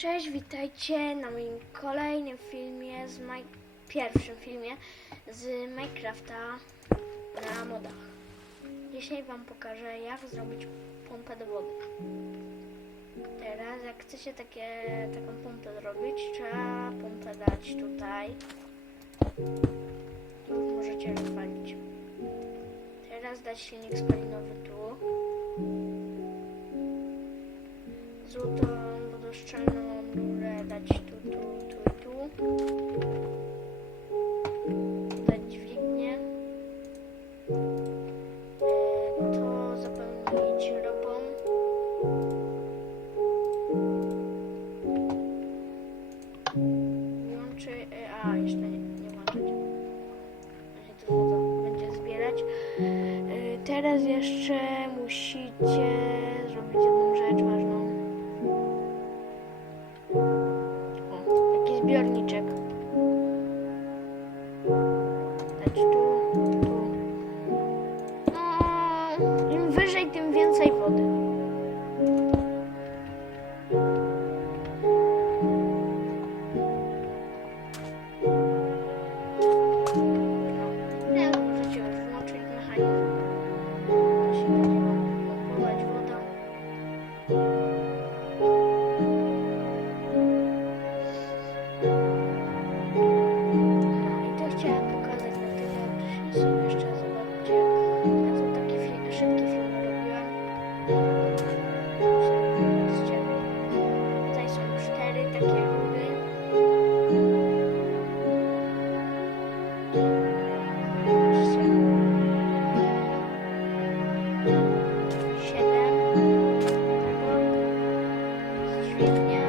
Cześć, witajcie na moim kolejnym filmie, z Maj- pierwszym filmie z Minecrafta na modach. Dzisiaj Wam pokażę jak zrobić pompę do wody. Teraz jak chcecie takie, taką pompę zrobić, trzeba pompę dać tutaj. Możecie rozwalić. Teraz dać silnik spalinowy tu. Wodoszczelną rurę dać tu, tu, tu tu. Dać dźwignię. To zapełnić ropą. Włączy, a jeszcze nie, nie włączyć. Będzie to woda będzie zbierać. E, Teraz jeszcze musicie zbiorniczek. Lecz tu, tu. No, im wyżej, tym więcej wody. No, wrzuciłem włączyć mechanizm. Big Hand.